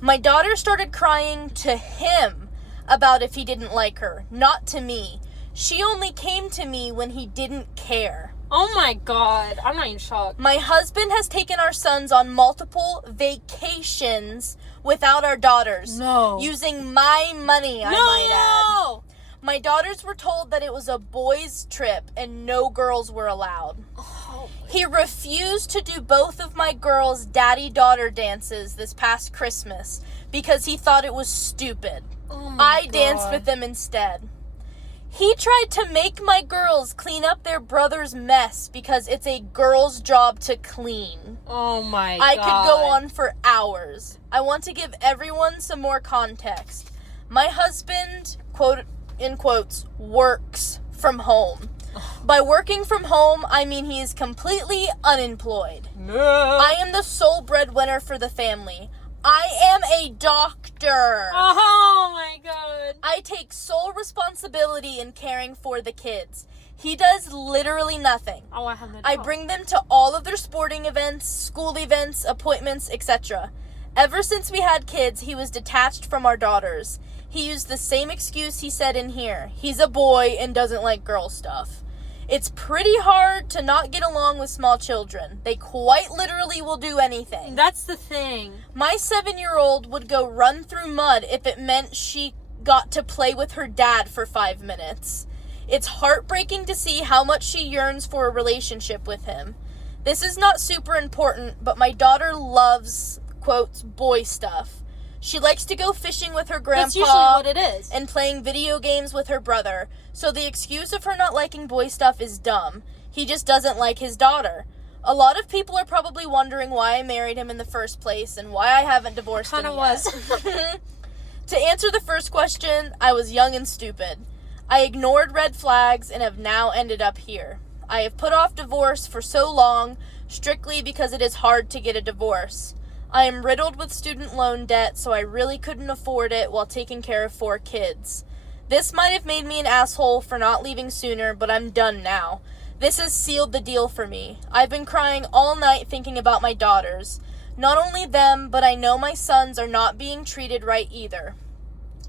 My daughter started crying to him about if he didn't like her, not to me. She only came to me when he didn't care. Oh my God. I'm not even shocked. My husband has taken our sons on multiple vacations without our daughters. No. Using my money, I might add. My daughters were told that it was a boys' trip and no girls were allowed. Oh. He refused to do both of my girls' daddy-daughter dances this past Christmas because he thought it was stupid. Oh my I God. danced with them instead. He tried to make my girls clean up their brother's mess because it's a girl's job to clean. Oh my I God. could go on for hours. I want to give everyone some more context. My husband, quote in quotes, works from home. By working from home, I mean he is completely unemployed. No. I am the sole breadwinner for the family. I am a doctor. Oh my God. I take sole responsibility in caring for the kids. He does literally nothing. Oh, I have no I doubt. bring them to all of their sporting events, school events, appointments, etc. Ever since we had kids, he was detached from our daughters. He used the same excuse he said in here. He's a boy and doesn't like girl stuff. It's pretty hard to not get along with small children. They quite literally will do anything. That's the thing. My 7-year-old would go run through mud if it meant she got to play with her dad for 5 minutes. It's heartbreaking to see how much she yearns for a relationship with him. This is not super important, but my daughter loves, quotes, boy stuff. She likes to go fishing with her grandpa. That's usually what it is. And playing video games with her brother. So the excuse of her not liking boy stuff is dumb. He just doesn't like his daughter. A lot of people are probably wondering why I married him in the first place and why I haven't divorced him yet. Kinda was. To answer the first question, I was young and stupid. I ignored red flags and have now ended up here. I have put off divorce for so long, strictly because it is hard to get a divorce. I am riddled with student loan debt, so I really couldn't afford it while taking care of 4 kids. This might have made me an asshole for not leaving sooner, but I'm done now. This has sealed the deal for me. I've been crying all night thinking about my daughters. Not only them, but I know my sons are not being treated right either.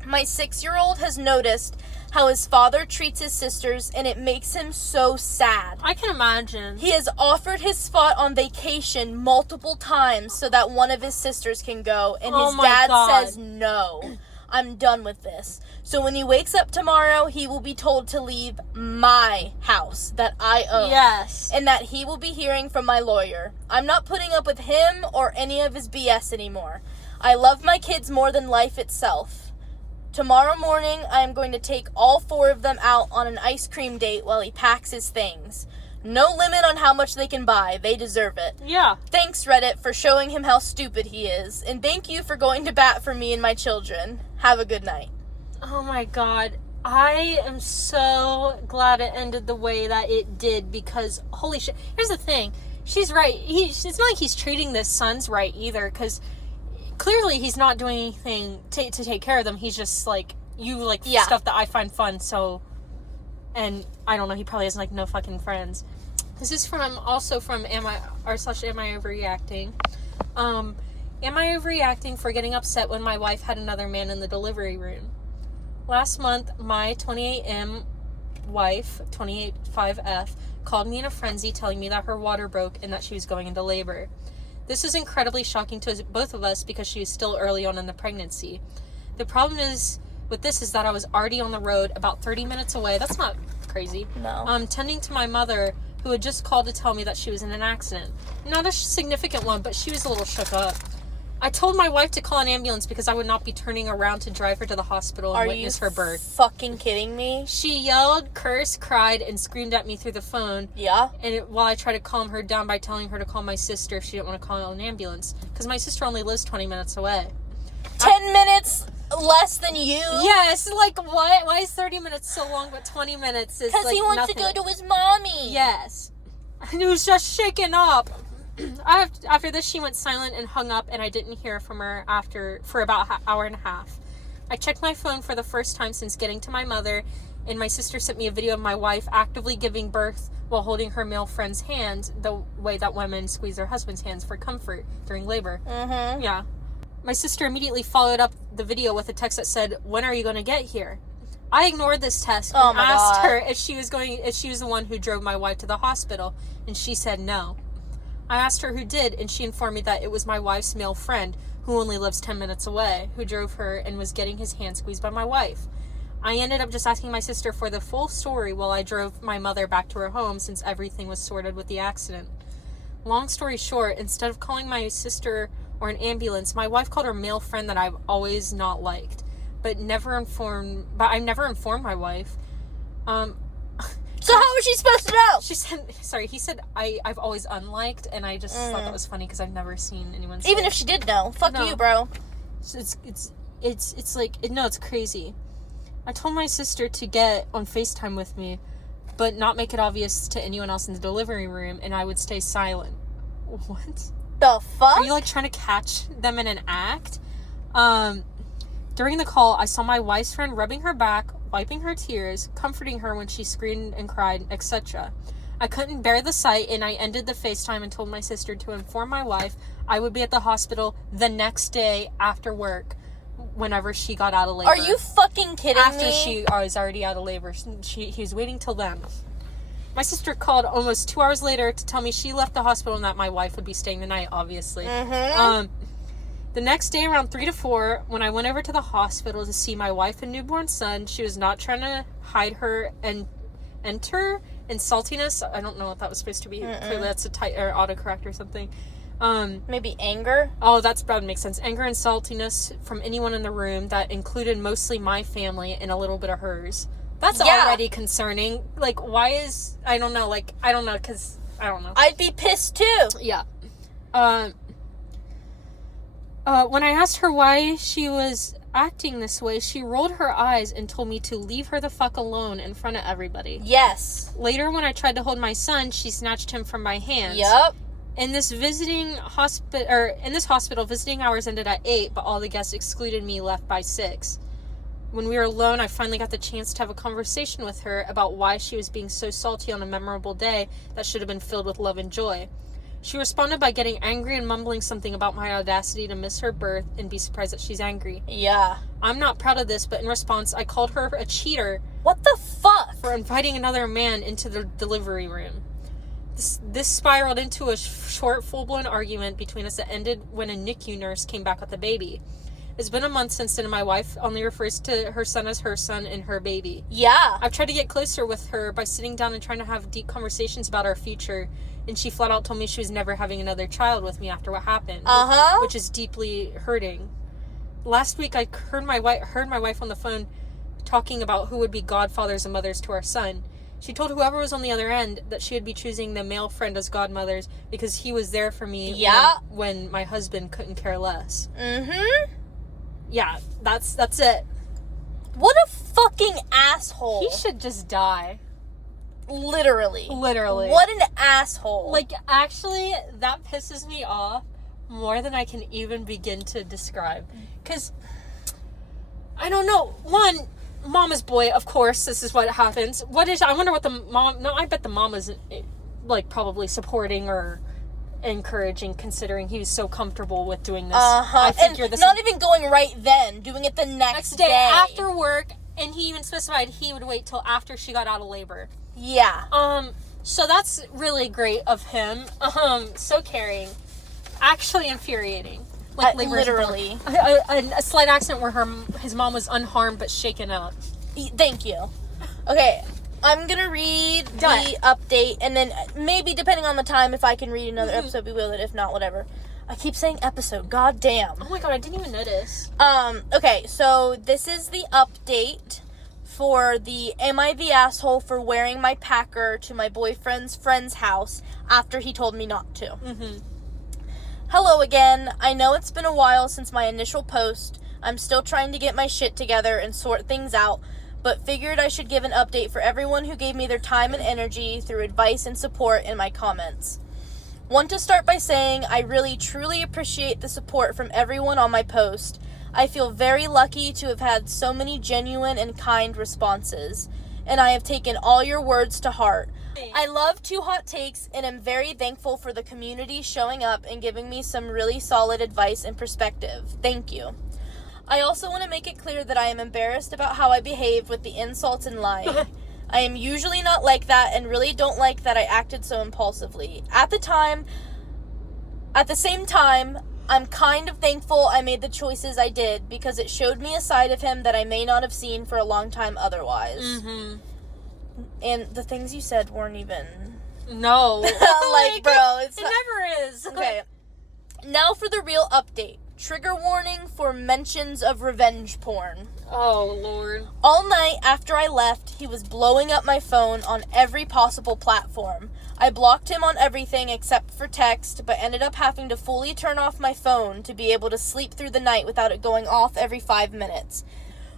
My 6-year-old has noticed how his father treats his sisters, and it makes him so sad. I can imagine. He has offered his spot on vacation multiple times so that one of his sisters can go, and his dad says no. I'm done with this. So when he wakes up tomorrow, he will be told to leave my house that I own. Yes. And that he will be hearing from my lawyer. I'm not putting up with him or any of his BS anymore. I love my kids more than life itself. Tomorrow morning, I am going to take all 4 of them out on an ice cream date while he packs his things. No limit on how much they can buy. They deserve it. Yeah. Thanks, Reddit, for showing him how stupid he is. And thank you for going to bat for me and my children. Have a good night. Oh my god. I am so glad it ended the way that it did because, holy shit. Here's the thing. She's right. It's not like he's treating the sons right either because clearly he's not doing anything to take care of them. He's just like, you like stuff that I find fun, so... And I don't know, he probably has like no fucking friends. This is also from Am I Overreacting? Am I overreacting for getting upset when my wife had another man in the delivery room? Last month, my 28M wife, 28.5F, called me in a frenzy telling me that her water broke and that she was going into labor. This is incredibly shocking to both of us because she is still early on in the pregnancy. The problem with this is that I was already on the road about 30 minutes away. That's not crazy. No. Tending to my mother, who had just called to tell me that she was in an accident. Not a significant one, but she was a little shook up. I told my wife to call an ambulance because I would not be turning around to drive her to the hospital and witness her birth. Fucking kidding me? She yelled, cursed, cried, and screamed at me through the phone. Yeah? And while I tried to calm her down by telling her to call my sister if she didn't want to call an ambulance. Because my sister only lives 20 minutes away. 10 minutes less than you? Yes, like what? Why is 30 minutes so long, but 20 minutes is like because he wants nothing. to go to his mommy. Yes. And he was just shaken up. After this, she went silent and hung up, and I didn't hear from her for about an hour and a half. I checked my phone for the first time since getting to my mother, and my sister sent me a video of my wife actively giving birth while holding her male friend's hand, the way that women squeeze their husband's hands for comfort during labor. Mm-hmm. Yeah. My sister immediately followed up the video with a text that said, "When are you going to get here?" I ignored this text and asked her if she was the one who drove my wife to the hospital, and she said no. I asked her who did, and she informed me that it was my wife's male friend, who only lives 10 minutes away, who drove her and was getting his hand squeezed by my wife. I ended up just asking my sister for the full story while I drove my mother back to her home since everything was sorted with the accident. Long story short, instead of calling my sister or an ambulance, my wife called her male friend that I've always not liked, but I never informed my wife. So how was she supposed to know? He said I've always unliked, and I just thought that was funny because I've never seen anyone say even if she did know. Fuck you, bro. So it's like, no, it's crazy. I told my sister to get on FaceTime with me, but not make it obvious to anyone else in the delivery room, and I would stay silent. What? The fuck? Are you, like, trying to catch them in an act? During the call, I saw my wife's friend rubbing her back, wiping her tears, comforting her when she screamed and cried, etc. I couldn't bear the sight, and I ended the FaceTime and told my sister to inform my wife I would be at the hospital the next day after work whenever she got out of labor. Are you fucking kidding me? After she was already out of labor. He was waiting till then. My sister called almost 2 hours later to tell me she left the hospital and that my wife would be staying the night, obviously. The next day, around 3 to 4, when I went over to the hospital to see my wife and newborn son, she was not trying to hide her and enter and saltiness. I don't know what that was supposed to be. Clearly that's a or autocorrect or something. Maybe anger? Oh, that would make sense. Anger and saltiness from anyone in the room that included mostly my family and a little bit of hers. That's already concerning. Like, why is... I don't know, because... I don't know. I'd be pissed, too. Yeah. When I asked her why she was acting this way, she rolled her eyes and told me to leave her the fuck alone in front of everybody. Yes. Later, when I tried to hold my son, she snatched him from my hands. Yep. In this hospital, visiting hours ended at 8, but all the guests excluded me left by 6. When we were alone, I finally got the chance to have a conversation with her about why she was being so salty on a memorable day that should have been filled with love and joy. She responded by getting angry and mumbling something about my audacity to miss her birth and be surprised that she's angry. Yeah. I'm not proud of this, but in response, I called her a cheater. What the fuck? For inviting another man into the delivery room. This spiraled into a short, full-blown argument between us that ended when a NICU nurse came back with the baby. It's been a month since then, and my wife only refers to her son as her son and her baby. Yeah. I've tried to get closer with her by sitting down and trying to have deep conversations about our future, and she flat out told me she was never having another child with me after what happened. Which is deeply hurting. Last week, I heard my wife on the phone talking about who would be godfathers and mothers to our son. She told whoever was on the other end that she would be choosing the male friend as godmothers because he was there for me when my husband couldn't care less. Yeah, that's it. What a fucking asshole. He should just die. Literally. What an asshole. Like, actually, that pisses me off more than I can even begin to describe. Because, I don't know. One, mama's boy, of course, this is what happens. I wonder what the mom... No, I bet the mom is, like, probably supporting or encouraging, considering he was so comfortable with doing this. I figure and this not even going right then, doing it the next day. After work, and he even specified he would wait till after she got out of labor. Yeah. So that's really great of him. So caring. Actually infuriating. Like labor literally. A slight accident where his mom was unharmed but shaken up. Thank you. Okay, I'm gonna read the update, and then maybe, depending on the time, if I can read another episode, we will. If not, whatever. I keep saying episode. God damn. Oh my god, I didn't even notice. Okay, so this is the update for the Am I the Asshole for wearing my packer to my boyfriend's friend's house after he told me not to. Hello again. I know it's been a while since my initial post. I'm still trying to get my shit together and sort things out, but figured I should give an update for everyone who gave me their time and energy through advice and support in my comments. Want to start by saying I really truly appreciate the support from everyone on my post. I feel very lucky to have had so many genuine and kind responses, and I have taken all your words to heart. I love Two Hot Takes and am very thankful for the community showing up and giving me some really solid advice and perspective. Thank you. I also want to make it clear that I am embarrassed about how I behaved with the insults and lying. I am usually not like that and really don't like that I acted so impulsively. At the same time, I'm kind of thankful I made the choices I did because it showed me a side of him that I may not have seen for a long time otherwise. And the things you said weren't even... No. Like, bro, it never is. Okay. Now for the real update. Trigger warning for mentions of revenge porn. Oh, Lord. All night after I left, he was blowing up my phone on every possible platform. I blocked him on everything except for text, but ended up having to fully turn off my phone to be able to sleep through the night without it going off every 5 minutes.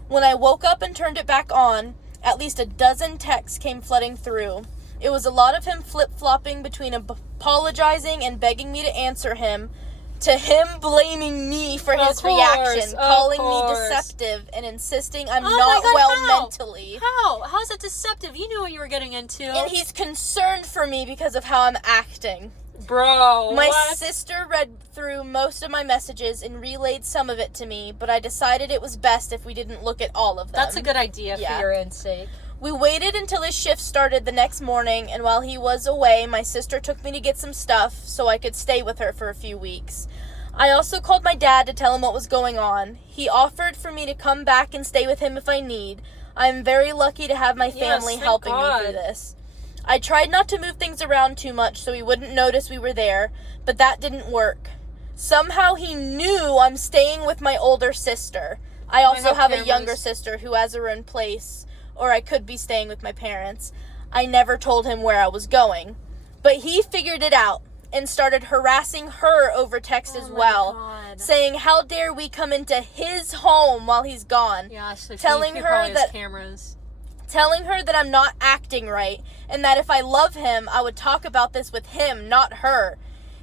When I woke up and turned it back on, at least a dozen texts came flooding through. It was a lot of him flip-flopping between apologizing and begging me to answer him, to him blaming me for his reaction, calling me deceptive, and insisting I'm not well mentally. How is it deceptive? You knew what you were getting into. And he's concerned for me because of how I'm acting. Bro, My sister read through most of my messages and relayed some of it to me, but I decided it was best if we didn't look at all of them. That's a good idea for your own sake. We waited until his shift started the next morning, and while he was away, my sister took me to get some stuff so I could stay with her for a few weeks. I also called my dad to tell him what was going on. He offered for me to come back and stay with him if I need. I am very lucky to have my family helping me through this. I tried not to move things around too much so he wouldn't notice we were there, but that didn't work. Somehow he knew I'm staying with my older sister. I also have a younger sister who has her own place, or I could be staying with my parents. I never told him where I was going. But he figured it out and started harassing her over text as well, saying, how dare we come into his home while he's gone, so telling her that I'm not acting right, and that if I love him, I would talk about this with him, not her.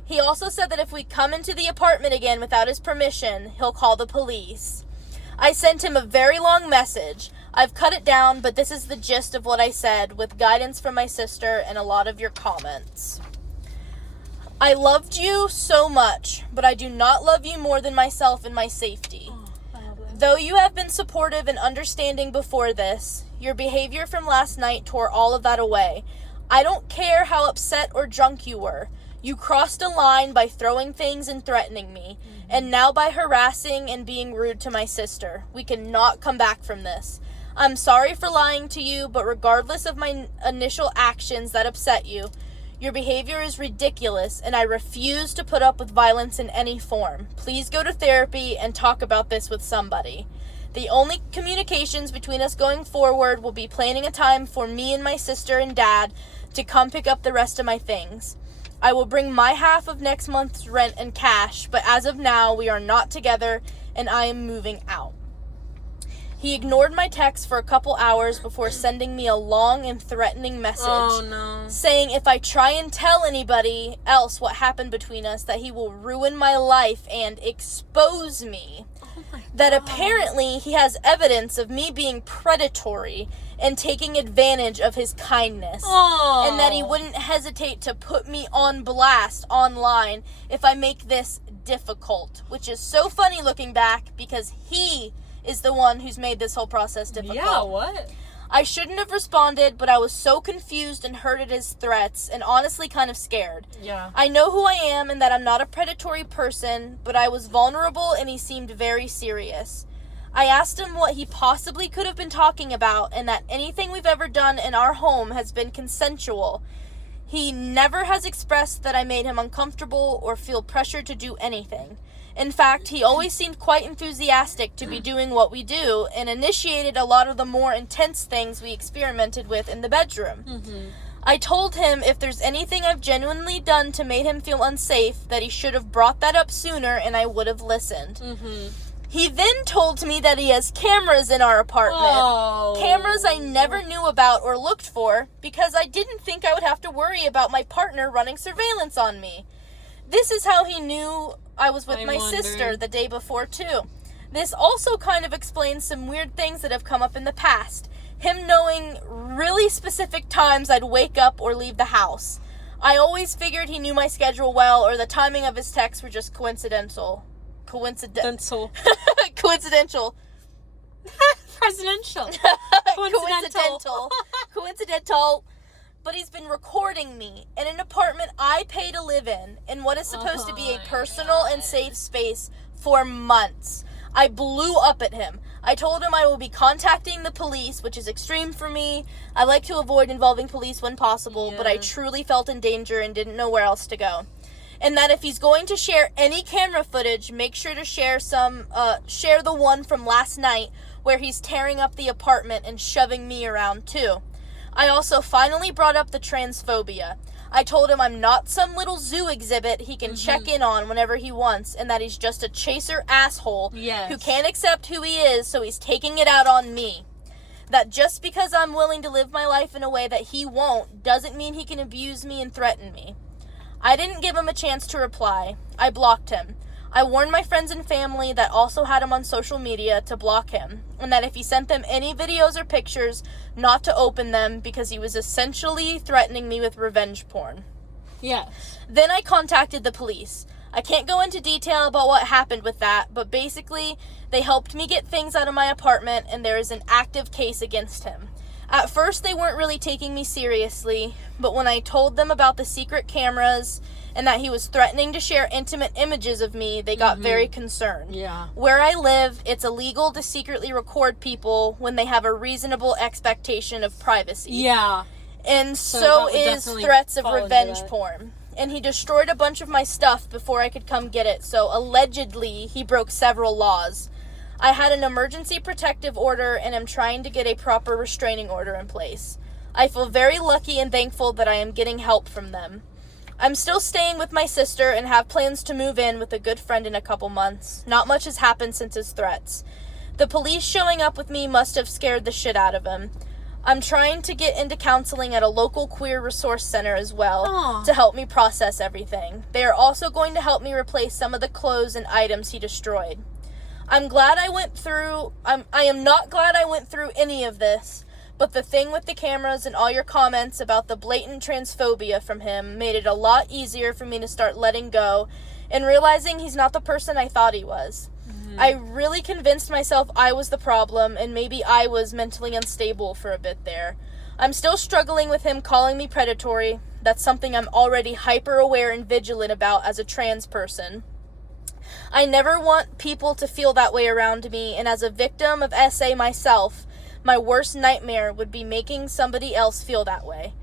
He also said that if we come into the apartment again without his permission, he'll call the police. I sent him a very long message. I've cut it down, but this is the gist of what I said, with guidance from my sister and a lot of your comments. I loved you so much, but I do not love you more than myself and my safety. Though you have been supportive and understanding before this, your behavior from last night tore all of that away. I don't care how upset or drunk you were. You crossed a line by throwing things and threatening me, and now by harassing and being rude to my sister. We cannot come back from this. I'm sorry for lying to you, but regardless of my initial actions that upset you, your behavior is ridiculous, and I refuse to put up with violence in any form. Please go to therapy and talk about this with somebody. The only communications between us going forward will be planning a time for me and my sister and dad to come pick up the rest of my things. I will bring my half of next month's rent and cash, but as of now, we are not together, and I am moving out. He ignored my text for a couple hours before sending me a long and threatening message, saying if I try and tell anybody else what happened between us, that he will ruin my life and expose me. That apparently he has evidence of me being predatory and taking advantage of his kindness. And that he wouldn't hesitate to put me on blast online if I make this difficult. Which is so funny looking back, because he is the one who's made this whole process difficult. Yeah, what? I shouldn't have responded, but I was so confused and hurt at his threats, and honestly kind of scared. Yeah. I know who I am and that I'm not a predatory person, but I was vulnerable and he seemed very serious. I asked him what he possibly could have been talking about, and that anything we've ever done in our home has been consensual. He never has expressed that I made him uncomfortable or feel pressured to do anything. In fact, he always seemed quite enthusiastic to be doing what we do, and initiated a lot of the more intense things we experimented with in the bedroom. I told him if there's anything I've genuinely done to make him feel unsafe, that he should have brought that up sooner and I would have listened. He then told me that he has cameras in our apartment. Cameras I never knew about or looked for, because I didn't think I would have to worry about my partner running surveillance on me. This is how he knew I was with my sister the day before, too. This also kind of explains some weird things that have come up in the past. Him knowing really specific times I'd wake up or leave the house. I always figured he knew my schedule well, or the timing of his texts were just coincidental. Coincidental. Presidential. Coincidental. But he's been recording me in an apartment I pay to live in what is supposed to be a personal and safe space, for months. I blew up at him. I told him I will be contacting the police, which is extreme for me. I like to avoid involving police when possible, but I truly felt in danger and didn't know where else to go. And that if he's going to share any camera footage, make sure to share the one from last night where he's tearing up the apartment and shoving me around too. I also finally brought up the transphobia. I told him I'm not some little zoo exhibit he can check in on whenever he wants, and that he's just a chaser asshole who can't accept who he is, so he's taking it out on me. That just because I'm willing to live my life in a way that he won't, doesn't mean he can abuse me and threaten me. I didn't give him a chance to reply. I blocked him. I warned my friends and family that also had him on social media to block him, and that if he sent them any videos or pictures, not to open them, because he was essentially threatening me with revenge porn. Yes. Then I contacted the police. I can't go into detail about what happened with that, but basically, they helped me get things out of my apartment, and there is an active case against him. At first, they weren't really taking me seriously, but when I told them about the secret cameras and that he was threatening to share intimate images of me, they got very concerned. Yeah. Where I live, it's illegal to secretly record people when they have a reasonable expectation of privacy. Yeah. And so is threats of revenge that. porn. And he destroyed a bunch of my stuff before I could come get it, so allegedly he broke several laws. I had an emergency protective order and am trying to get a proper restraining order in place. I feel very lucky and thankful that I am getting help from them. I'm still staying with my sister and have plans to move in with a good friend in a couple months. Not much has happened since his threats. The police showing up with me must have scared the shit out of him. I'm trying to get into counseling at a local queer resource center as well to help me process everything. They are also going to help me replace some of the clothes and items he destroyed. I am not glad I went through any of this, but the thing with the cameras and all your comments about the blatant transphobia from him made it a lot easier for me to start letting go and realizing he's not the person I thought he was. I really convinced myself I was the problem, and maybe I was mentally unstable for a bit there. I'm still struggling with him calling me predatory. That's something I'm already hyper-aware and vigilant about as a trans person. I never want people to feel that way around me, and as a victim of SA myself, my worst nightmare would be making somebody else feel that way.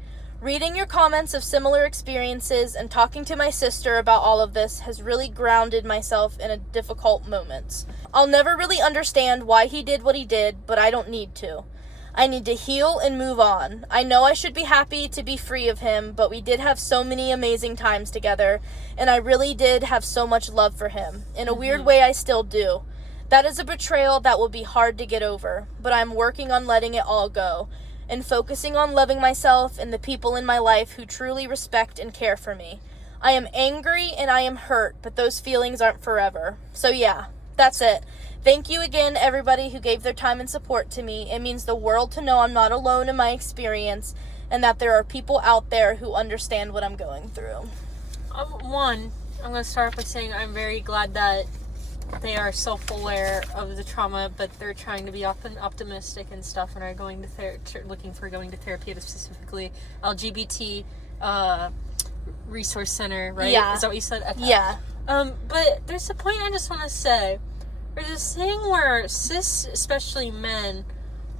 Reading your comments of similar experiences and talking to my sister about all of this has really grounded myself in a difficult moments. I'll never really understand why he did what he did, but I don't need to. I need to heal and move on. I know I should be happy to be free of him, but we did have so many amazing times together, and I really did have so much love for him. In a weird way, I still do. That is a betrayal that will be hard to get over, but I'm working on letting it all go, and focusing on loving myself and the people in my life who truly respect and care for me. I am angry and I am hurt, but those feelings aren't forever. So yeah, that's it. Thank you again, everybody who gave their time and support to me. It means the world to know I'm not alone in my experience and that there are people out there who understand what I'm going through. One, I'm going to start by saying I'm very glad that they are self-aware of the trauma, but they're trying to be optimistic and stuff, and are going to looking for going to therapy at a specifically LGBT resource center, right? Yeah. Is that what you said? Okay. Yeah. But there's a point I just want to say. There's this thing where cis, especially men,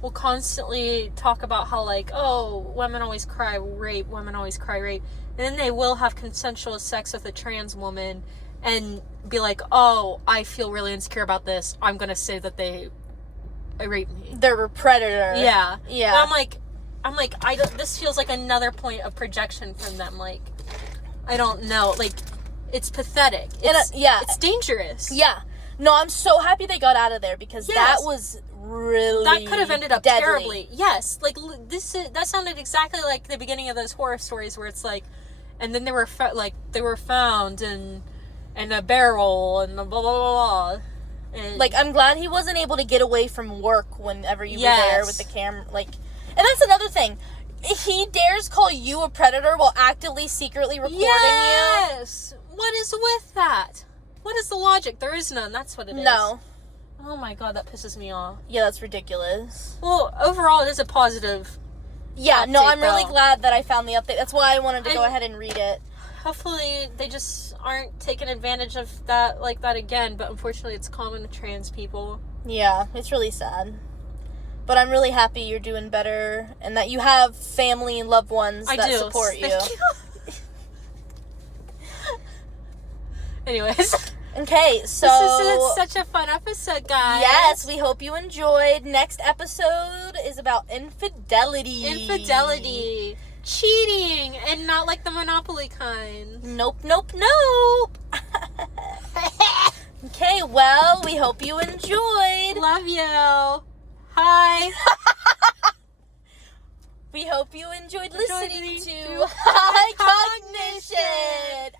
will constantly talk about how, like, oh, women always cry rape, women always cry rape. And then they will have consensual sex with a trans woman and be like, oh, I feel really insecure about this. I'm going to say that they raped me. They're a predator. Yeah. Yeah. And I'm like, this feels like another point of projection from them. Like, I don't know. Like, it's pathetic. It's dangerous. Yeah. No, I'm so happy they got out of there because that was really that could have ended up deadly. terribly. Yes, like that sounded exactly like the beginning of those horror stories where it's like, and then they were found in a barrel and blah blah blah. And like, I'm glad he wasn't able to get away from work whenever you were there with the camera. Like, and that's another thing. He dares call you a predator while actively, secretly recording you. Yes. What is with that? What is the logic? There is none. That's what it is. No. Oh my god, that pisses me off. Yeah, that's ridiculous. Well, overall, it is a positive. Yeah, update, no, I'm really though. glad that I found the update. That's why I wanted to go ahead and read it. Hopefully, they just aren't taking advantage of that like that again, but unfortunately, it's common with trans people. Yeah, it's really sad. But I'm really happy you're doing better and that you have family and loved ones that support you. Thank you. Anyways. Okay, so... This is such a fun episode, guys. Yes, we hope you enjoyed. Next episode is about infidelity. Infidelity. Cheating, and not like the Monopoly kind. Nope. Okay, well, we hope you enjoyed. Love you. Hi. We hope you enjoyed listening to High Cognition.